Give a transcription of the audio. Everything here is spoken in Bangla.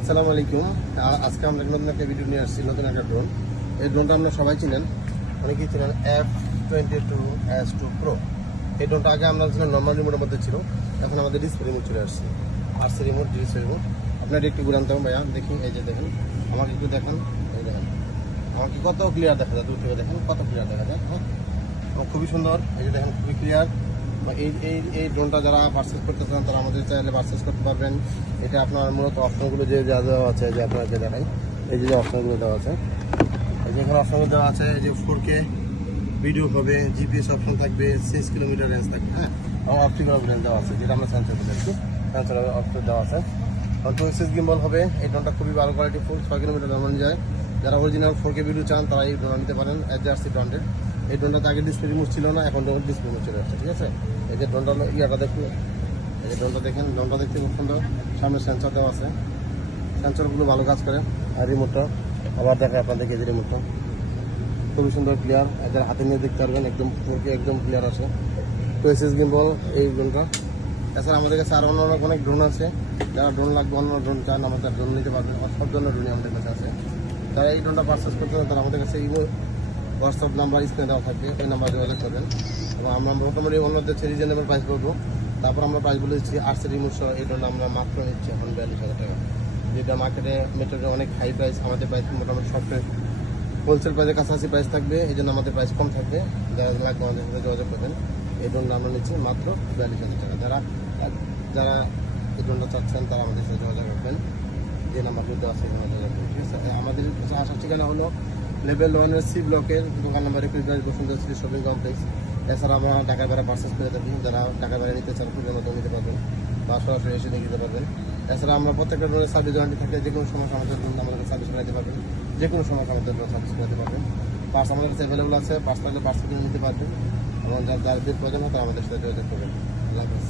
আসসালামু আলাইকুম। আজকে আমরা নতুন একটা ভিডিও নিয়ে আসছি, নতুন একটা ড্রোন। এই ড্রোনটা আপনারা সবাই চিনেন, অনেকেই চিনেন F22S2 Pro। এই ড্রোনটা আগে আমরা ছিলাম নর্মাল রিমোটের মধ্যে ছিল, এখন আমাদের ডিসপ্লে রিমোট চলে আসছে। RC remote, display remote. আপনারা একটু ঘুরান তো ভাইয়া, দেখি। এই যে দেখেন, আমাকে একটু দেখেন, এই দেখেন আমাকে কত ক্লিয়ার দেখা যায়, দূর থেকে দেখেন কত ক্লিয়ার দেখা যায়। হ্যাঁ, খুবই সুন্দর। এই যে দেখেন, খুবই ক্লিয়ার। এই ড্রোনটা যারা পারচেস করতে চান তারা আমাদের চাইলে পারচেস করতে পারবেন। এটা আপনার মূলত অপশনগুলো যে যা দেওয়া আছে, যে আপনাকে দেখাই, এই যে অপশনগুলো দেওয়া আছে, এই যে এখানে অপশনগুলো দেওয়া আছে। এই যে 4K ভিডিও হবে, জিপিএস অপশন থাকবে, 6 কিলোমিটার রেঞ্জ থাকবে। হ্যাঁ, এবং অপটিক্যাল রেঞ্জ দেওয়া আছে, যেটা আমরা সেন্সর বলে আর কি, সেন্সর অপশন দেওয়া আছে। 2 গিম্বল হবে। এই ড্রোনটা খুবই ভালো কোয়ালিটি, ফুল 6 কিলোমিটার নামান যায়। যারা অরিজিনাল 4K ভিডিও চান তারা এই ড্রোন নিতে পারেন। HRC200। এই ড্রোনটাতে আগে ডিসপ্লে রিমোট ছিল না, এখন ডিসপ্লে রিমোট চলে আসছে। ঠিক আছে, এই যে ড্রোনটা ইয়াটা দেখুন, এই যে ড্রোনটা দেখেন, ড্রোনটা দেখতে খুব সুন্দর। সামনে সেন্সর দেওয়া আছে, সেন্সরগুলো ভালো কাজ করে। আর রিমোটটা আবার দেখে আপনাদেরকে, এই যে রিমোটটা খুবই সুন্দর, ক্লিয়ার। এদের হাতে নিয়ে দেখতে পারবেন, একদম 4K একদম ক্লিয়ার আসে। 2 গিম্বল এই ড্রোনটা। এছাড়া আমাদের কাছে আরও অনেক ড্রোন আছে। যারা ড্রোন লাগবে, অন্য ড্রোন চান, আমাদের ড্রোন নিতে পারবেন। সব ধরনের ড্রোনই আমাদের কাছে আছে। যারা এই ড্রোনটা পারচেস করতে চান তারা আমাদের কাছে হোয়াটসঅ্যাপ নাম্বার স্ক্রিনে দেওয়া থাকবে, ওই নাম্বার যোগাযোগ করবেন। এবং আমরা মোটামুটি অন্যদের চেয়ে রিজনেবল প্রাইস করবো। তারপর আমরা প্রাইস বলে দিচ্ছি আরসি রিমোট সহ এই ড্রোনটা আমরা মাত্র নিচ্ছি এখন 42,000 টাকা, যেটা মার্কেটে মেট্রোতে অনেক হাই প্রাইস। আমাদের প্রাইস মোটামুটি সফটওয়্যার হোলসেল প্রাইসের কাছাকাছি প্রাইস থাকবে, এই জন্য আমাদের প্রাইস কম থাকবে। যারা লাগবে আমাদের সাথে যোগাযোগ করবেন। এই ড্রোনটা আমরা নিচ্ছি মাত্র 42,000 টাকা। যারা এই ড্রোনটা চাচ্ছেন তারা আমাদের সাথে যোগাযোগ করবেন, যে নাম্বারগুলো দেওয়া আছে এখানে যোগাযোগ করবেন। ঠিক আছে, আমাদের আসার ঠিকানা হলো লেভেল 1-এর C ব্লকের দোকান number 21 Bashundhara city shopping complex. এছাড়া আমরা ঢাকার বাইরে পারচেস করে থাকি। যারা ঢাকার বাইরে নিতে চান খুবই মতো নিতে পারবেন, বা সরাসরি এসে নিতে পারবেন। এছাড়া আমরা প্রত্যেকটা ড্রোনের সার্ভিস ওয়ারেন্টি থাকে, যে কোনো সময় আমাদের ড্রোন আমাদের সার্ভিস করাতে পারবেন, যে কোনো সময় আমাদের ড্রোন সার্ভিস করাতে পারবেন। পার্স আমাদের কাছে অ্যাভেলেবল আছে, পার্স থাকলে পার্স কিনে নিতে পারবেন। এবং যার প্রয়োজন হয় তারা আমাদের সাথে যোগাযোগ করবেন। আল্লাহ হাফেজ।